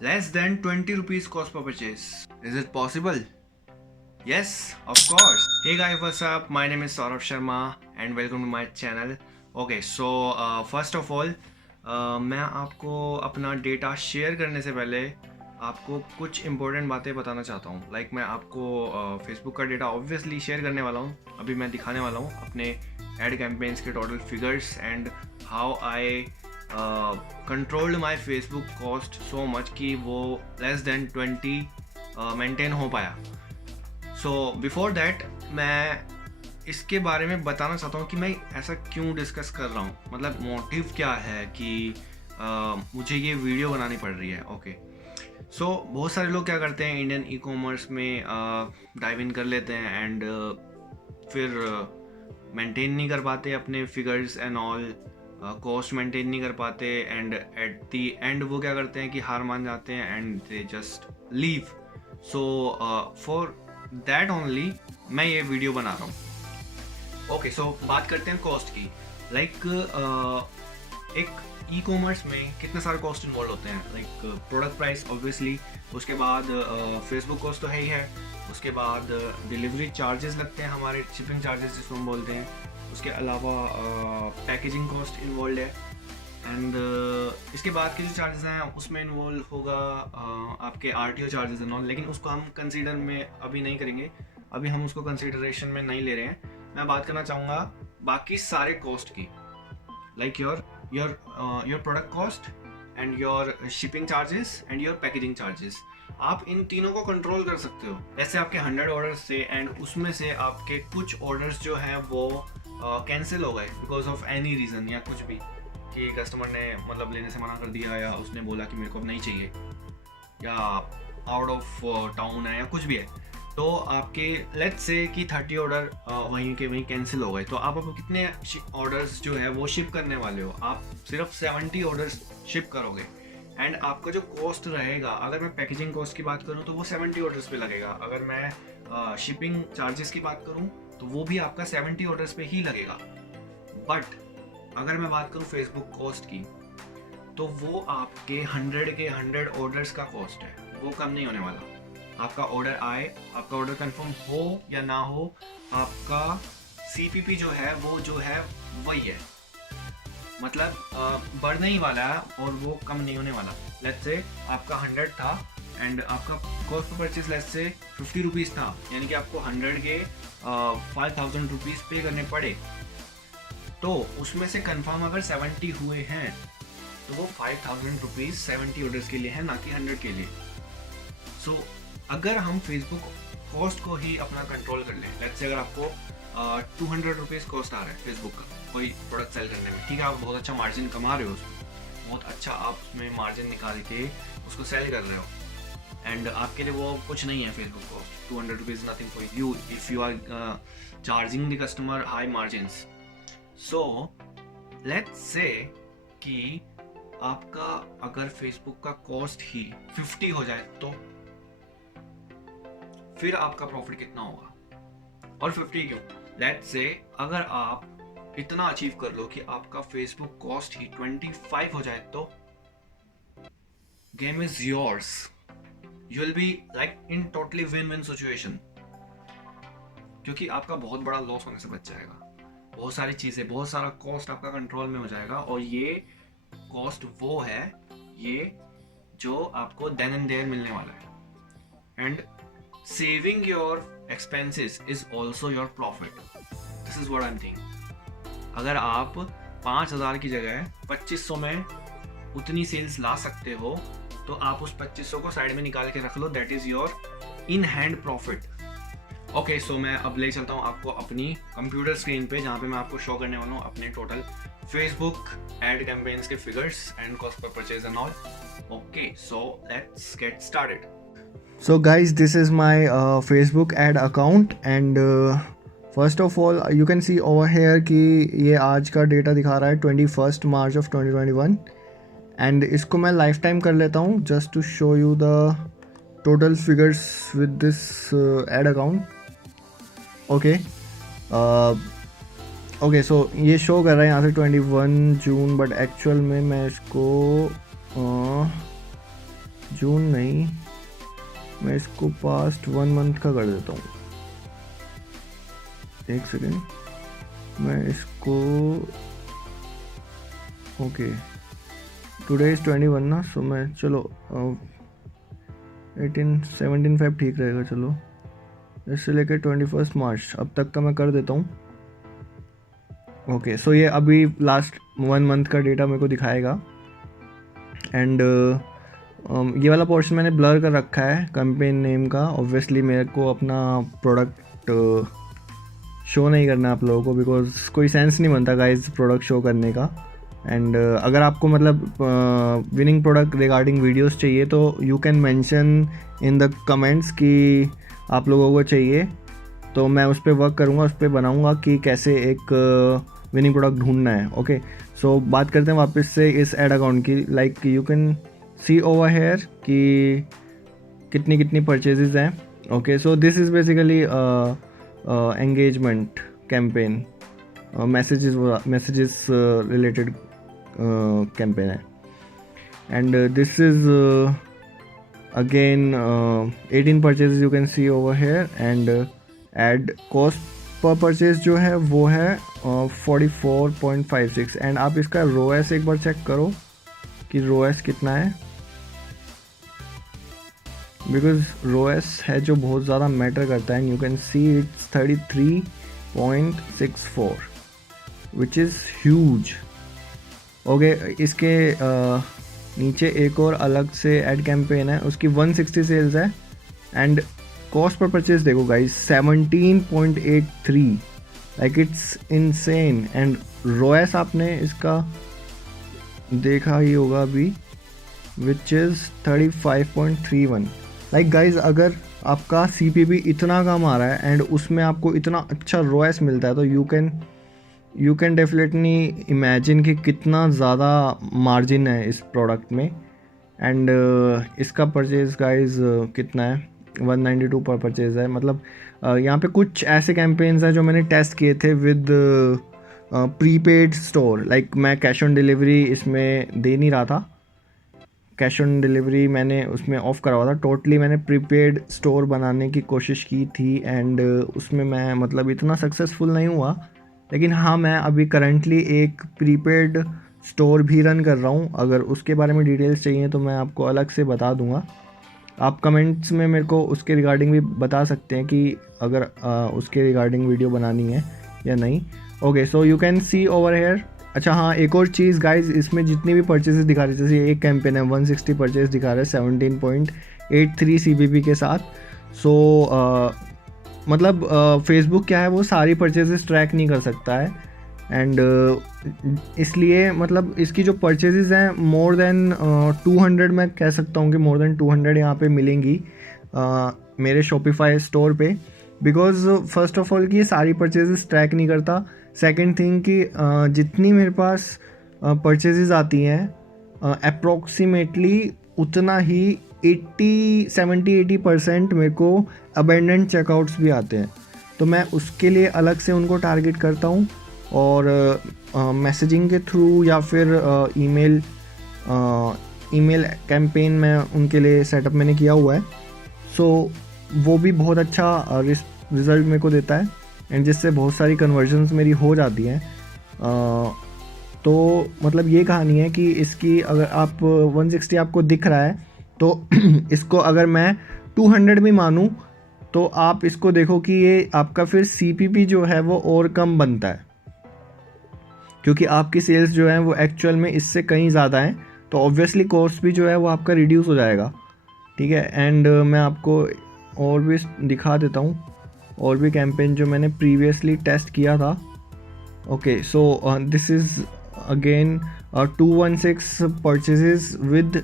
less than 20 rupees cost per purchase. Is it possible? Yes, of course. Hey guys, what's up? My name is Saurabh Sharma and welcome to my channel. Okay, so first of all, मैं आपको अपना data share करने से पहले आपको कुछ important बातें बताना चाहता हूँ. मैं आपको फेसबुक का डेटा ऑब्वियसली शेयर करने वाला हूँ. अभी मैं दिखाने वाला हूँ अपने एड कैंपेन्स के total figures and how I controlled my Facebook cost so much कि वो लेस देन 20 मेंटेन हो पाया. सो बिफोर दैट मैं इसके बारे में बताना चाहता हूँ कि मैं ऐसा क्यों डिस्कस कर रहा हूँ, मतलब मोटिव क्या है कि मुझे ये वीडियो बनानी पड़ रही है. ओके, सो बहुत सारे लोग क्या करते हैं, इंडियन ई कॉमर्स में डाइव इन कर लेते हैं एंड फिर मेंटेन नहीं कर पाते अपने figures and all, cost maintain नहीं कर पाते एंड एट दी एंड वो क्या करते हैं कि हार मान जाते हैं and they just leave. So for that only मैं ये वीडियो बना रहा हूँ. ओके, सो बात करते हैं कॉस्ट की. एक ई कॉमर्स में कितने सारे कॉस्ट इन्वॉल्व होते हैं. प्रोडक्ट प्राइस ऑब्वियसली, उसके बाद फेसबुक कॉस्ट तो है ही है, उसके बाद डिलीवरी चार्जेस लगते हैं हमारे, शिपिंग चार्जेस जिसको हम बोलते हैं, उसके अलावा पैकेजिंग कॉस्ट इन्वॉल्व है एंड इसके बाद के जो चार्जेस हैं उसमें इन्वॉल्व होगा आपके RTO चार्जेस एंड ऑल, लेकिन उसको हम कंसीडर में अभी नहीं करेंगे, अभी हम उसको कंसीडरेशन में नहीं ले रहे हैं. मैं बात करना चाहूँगा बाकी सारे कॉस्ट की, like your product cost and your shipping charges and your packaging charges. आप इन तीनों को कंट्रोल कर सकते हो. जैसे आपके 100 ऑर्डर्स थे एंड उसमें से आपके कुछ ऑर्डर्स जो हैं वो कैंसिल हो गए बिकॉज ऑफ एनी रीज़न, या कुछ भी कि कस्टमर ने मतलब लेने से मना कर दिया, या उसने बोला कि मेरे को अब नहीं चाहिए, या आउट ऑफ टाउन है, या कुछ भी है. तो आपके लेट्स से कि 30 ऑर्डर वहीं के वहीं कैंसिल हो गए, तो आप अब कितने ऑर्डर्स जो है वो शिप करने वाले हो. आप सिर्फ 70 ऑर्डर्स शिप करोगे एंड आपका जो कॉस्ट रहेगा, अगर मैं पैकेजिंग कॉस्ट की बात करूं तो वो 70 ऑर्डर्स पे लगेगा. अगर मैं शिपिंग चार्जेस की बात करूं तो वो भी आपका 70 ऑर्डर्स पे ही लगेगा. बट अगर मैं बात करूं फेसबुक कॉस्ट की, तो वो आपके 100 ऑर्डर्स का कॉस्ट है, वो कम नहीं होने वाला. आपका ऑर्डर आए, आपका ऑर्डर कंफर्म हो या ना हो, आपका CPP जो है वो जो है वही है, मतलब बढ़ने ही वाला है और वो कम नहीं होने वाला. लेट्स से आपका 100 था एंड आपका cost per purchase let's say 50 rupees था, यानी कि आपको 100 के 5000 रुपीज़ पे करने पड़े. तो उसमें से कंफर्म अगर 70 हुए हैं तो वो 5000 रुपीज़ 70 ऑर्डर्स के लिए है, ना कि 100 के लिए. सो अगर हम फेसबुक कॉस्ट को ही अपना कंट्रोल कर लें, लेट्स से अगर आपको 200 रुपीज़ कॉस्ट आ रहा है फेसबुक का कोई प्रोडक्ट सेल करने में, ठीक है, आप बहुत अच्छा मार्जिन कमा रहे हो उसमें, बहुत अच्छा आप उसमें मार्जिन निकाल के उसको सेल कर रहे हो एंड आपके लिए वो कुछ नहीं है Facebook cost. 200 rupees nothing for you if you are charging the customer high margins. So let's say कि आपका अगर फेसबुक का कॉस्ट ही 50 हो जाए तो फिर आपका प्रॉफिट कितना होगा, और 50 क्यों. लेट्स से अगर आप इतना अचीव कर लो कि आपका फेसबुक कॉस्ट ही 25 हो जाए तो game is yours. You will be like in totally win win situation, क्योंकि आपका बहुत बड़ा लॉस होने से बच जाएगा. बहुत सारी चीज़ें, बहुत सारा कॉस्ट आपका कंट्रोल में हो जाएगा, और ये कॉस्ट वो है ये जो आपको देन एंड देयर मिलने वाला है. And saving your expenses is also your profit. This is what I'm thinking. अगर आप 5000 की जगह 2500 में उतनी सेल्स ला सकते हो तो आप उस 2500 को साइड में निकाल के रख लो, that is your in hand profit. Okay, so मैं अब ले चलता हूँ आपको अपनी कंप्यूटर स्क्रीन पे, जहाँ पे मैं आपको शो करने वाला हूँ अपने टोटल फेसबुक एड कैंपेन्स के figures and cost per purchase and all. Okay, so let's get started. So guys, this is my Facebook ad account and first of all you can see over here कि ये आज का data दिखा रहा है 21st March of 2021 and इसको मैं life time कर लेता हूँ just to show you the total figures with this ad account. Okay, so ये शो कर रहा है यहाँ से 21 जून, बट एक्चुअल में मैं इसको जून नहीं, मैं इसको पास्ट 1 मंथ का कर देता हूँ। एक सेकेंड, मैं इसको ओके, टुडे इज़ 21 ना, सो मैं चलो 17 फेब ठीक रहेगा। चलो इससे लेकर 21 मार्च अब तक का मैं कर देता हूँ। ओके, सो ये अभी लास्ट 1 मंथ का डेटा मेरे को दिखाएगा। एंड ये वाला पोर्शन मैंने ब्लर कर रखा है कैंपेन नेम का। ऑब्वियसली मेरे को अपना प्रोडक्ट शो नहीं करना आप लोगों को, बिकॉज कोई सेंस नहीं बनता गाइस प्रोडक्ट शो करने का। एंड अगर आपको मतलब विनिंग प्रोडक्ट रिगार्डिंग वीडियोस चाहिए तो you can mention in the comments कि आप लोगों को चाहिए, तो मैं उस पर वर्क करूँगा, उस पर बनाऊँगा कि कैसे एक विनिंग प्रोडक्ट ढूंढना है। ओके, सो बात करते हैं वापस से इस एड अकाउंट की। Like you can see over here कि कितनी कितनी परचेजेस हैं। Okay, so this is basically engagement campaign, messages related campaign है। And this is again 18 purchases you can see over here. And ad cost per purchase जो है वो है 44.56। And आप इसका रोएस एक बार चेक करो कि रोएस कितना है, बिकॉज रोएस है जो बहुत ज़्यादा मैटर करता है। You can see it's 33.64 which is huge. Okay, इसके नीचे एक और अलग से एड कैंपेन है, उसकी 160 सेल्स है। एंड कॉस्ट पर परचेज देखो guys 17.83, like it's insane. And ROAS आपने इसका देखा ही होगा अभी, विच इज़ 35.31। लाइक गाइस अगर आपका CPP इतना कम आ रहा है एंड उसमें आपको इतना अच्छा रोएस मिलता है तो यू कैन डेफिनेटली इमेजिन कि कितना ज़्यादा मार्जिन है इस प्रोडक्ट में। एंड इसका परचेज गाइस कितना है, 192 पर परचेज है। मतलब यहाँ पे कुछ ऐसे कैंपेन्स हैं जो मैंने टेस्ट किए थे विद प्रीपेड स्टोर। लाइक मैं कैश ऑन डिलीवरी इसमें दे नहीं रहा था, कैश ऑन डिलीवरी मैंने उसमें ऑफ़ करा हुआ था। टोटली मैंने प्रीपेड स्टोर बनाने की कोशिश की थी एंड उसमें मैं मतलब इतना सक्सेसफुल नहीं हुआ। लेकिन हाँ, मैं अभी करंटली एक प्रीपेड स्टोर भी रन कर रहा हूँ। अगर उसके बारे में डिटेल्स चाहिए तो मैं आपको अलग से बता दूँगा। आप कमेंट्स में मेरे को उसके रिगार्डिंग भी बता सकते हैं कि अगर उसके रिगार्डिंग वीडियो बनानी है या नहीं। Okay, so you can see over hair. अच्छा हाँ, एक और चीज़ गाइज, इसमें जितनी भी परचेजेस दिखा रहे, जैसे एक कैंपेन है 160 परचेज दिखा रहा है 17.83 CPP के साथ। सो मतलब फेसबुक क्या है, वो सारी परचेजेस ट्रैक नहीं कर सकता है। एंड इसलिए मतलब इसकी जो परचेजेस हैं मोर देन 200, मैं कह सकता हूँ कि मोर देन 200 यहाँ पे मिलेंगी मेरे शॉपिफाई स्टोर पे। बिकॉज फर्स्ट ऑफ ऑल कि ये सारी परचेजेस ट्रैक नहीं करता। सेकंड थिंग कि जितनी मेरे पास परचेजेस आती हैं अप्रॉक्सीमेटली उतना ही 70-80% मेरे को अबेंडेंट चेकआउट्स भी आते हैं। तो मैं उसके लिए अलग से उनको टारगेट करता हूँ और मैसेजिंग के थ्रू या फिर ईमेल कैंपेन में उनके लिए सेटअप मैंने किया हुआ है। सो वो भी बहुत अच्छा रिज़ल्ट मेरे को देता है एंड जिससे बहुत सारी कन्वर्जन्स मेरी हो जाती हैं। तो मतलब ये कहानी है कि इसकी अगर आप 160 आपको दिख रहा है तो इसको अगर मैं 200 भी मानूं तो आप इसको देखो कि ये आपका फिर CPP जो है वो और कम बनता है, क्योंकि आपकी सेल्स जो हैं वो एक्चुअल में इससे कहीं ज़्यादा हैं। तो ऑब्वियसली कॉस्ट भी जो है वो आपका रिड्यूस हो जाएगा। ठीक है, एंड मैं आपको और भी दिखा देता हूँ और भी कैंपेन जो मैंने प्रीवियसली टेस्ट किया था। Okay, so this is again 216 purchases with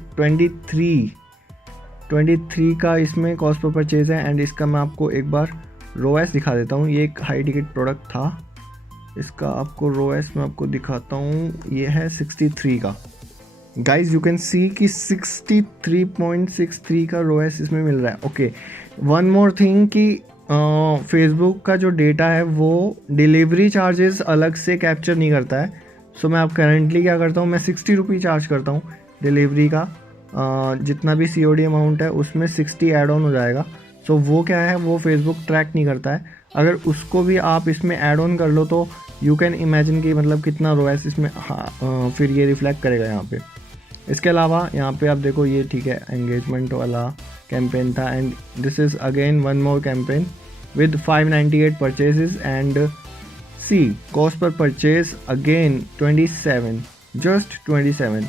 23 का इसमें कॉस्ट पर परचेज है। एंड इसका मैं आपको एक बार रोएस दिखा देता हूँ। ये एक हाई टिकट प्रोडक्ट था, इसका आपको रोएस मैं आपको दिखाता हूँ। ये है 63 का। गाइज यू कैन सी कि 63.63 का रोएस इसमें मिल रहा है। ओके, वन मोर थिंग कि फेसबुक का जो डेटा है वो डिलीवरी चार्जेस अलग से कैप्चर नहीं करता है। सो मैं अब करंटली क्या करता हूँ, मैं 60 रुपये चार्ज करता हूँ डिलीवरी का जितना भी COD अमाउंट है उसमें 60 ऐड ऑन हो जाएगा। सो वो क्या है, वो फेसबुक ट्रैक नहीं करता है। अगर उसको भी आप इसमें ऐड ऑन कर लो तो यू कैन इमेजिन कि मतलब कितना रोएस इसमें फिर ये रिफ्लेक्ट करेगा यहाँ पे। इसके अलावा यहाँ पे आप देखो, ये ठीक है एंगेजमेंट वाला कैंपेन था, and this is again one more campaign with 598 purchases and see cost per purchase again 27, just 27।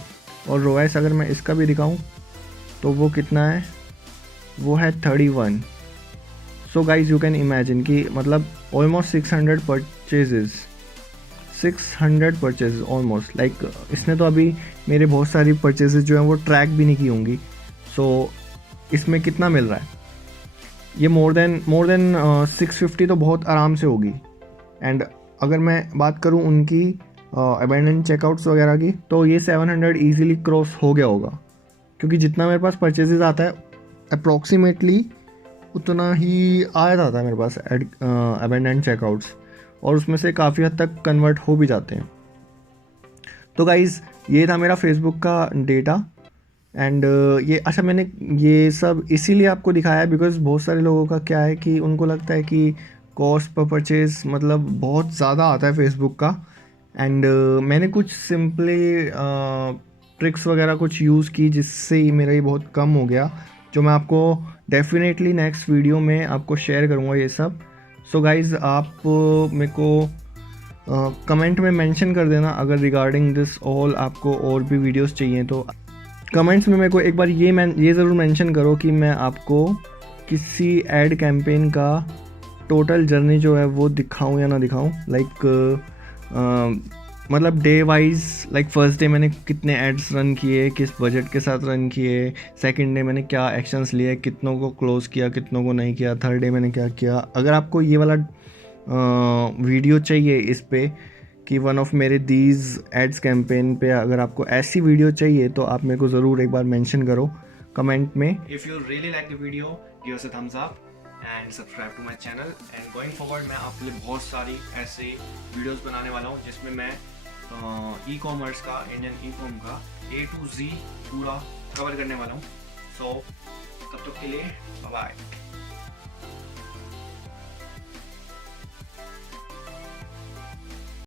और रोएस अगर मैं इसका भी दिखाऊं तो वो कितना है, वो है 31। So guys you can imagine कि मतलब ऑलमोस्ट 600 परचेजेस ऑलमोस्ट। लाइक इसने तो अभी मेरे बहुत सारी परचेजेस जो हैं वो ट्रैक भी नहीं की होंगी। सो इसमें कितना मिल रहा है, ये मोर देन 650 तो बहुत आराम से होगी। एंड अगर मैं बात करूं उनकी अबेंडेंट चेकआउट्स वगैरह की, तो ये 700 ईजिली क्रॉस हो गया होगा, क्योंकि जितना मेरे पास परचेजेस आता है अप्रॉक्सीमेटली उतना ही आ जाता है मेरे पास अबेंडेंट चेकआउट्स, और उसमें से काफ़ी हद तक कन्वर्ट हो भी जाते हैं। तो गाइज़ ये था मेरा फेसबुक का डेटा। एंड ये अच्छा, मैंने ये सब इसीलिए आपको दिखाया है बिकॉज़ बहुत सारे लोगों का क्या है कि उनको लगता है कि कॉस्ट पर परचेज मतलब बहुत ज़्यादा आता है फेसबुक का। एंड मैंने कुछ सिंपली ट्रिक्स वगैरह कुछ यूज़ की जिससे ही मेरा ये बहुत कम हो गया, जो मैं आपको डेफिनेटली नेक्स्ट वीडियो में आपको शेयर करूँगा ये सब। सो गाइज़ आप मेरे को कमेंट में मेंशन कर देना अगर रिगार्डिंग दिस ऑल आपको और भी वीडियोस चाहिए तो कमेंट्स में मेरे को एक बार ये ज़रूर मेंशन करो कि मैं आपको किसी एड कैंपेन का टोटल जर्नी जो है वो दिखाऊं या ना दिखाऊं। लाइक मतलब day wise, like first day मैंने कितने एड्स रन किए, किस बजट के साथ रन किए, सेकंड डे मैंने क्या एक्शंस लिए, कितनों को क्लोज़ किया, कितनों को नहीं किया, थर्ड डे मैंने क्या किया। अगर आपको ये वाला वीडियो चाहिए इस पे कि वन ऑफ मेरे दीज एड्स कैंपेन पे, अगर आपको ऐसी वीडियो चाहिए तो आप मेरे को ज़रूर एक बार मेंशन करो कमेंट में। If you really like the video, give us a thumbs up and subscribe to my channel. And going forward मैं आपके लिए बहुत सारी ऐसे वीडियोस बनाने वाला हूँ जिसमें मैं ई कॉमर्स का, इंडियन ई कॉम का A to Z पूरा कवर करने वाला हूँ। सो तब तक के लिए बाय बाय।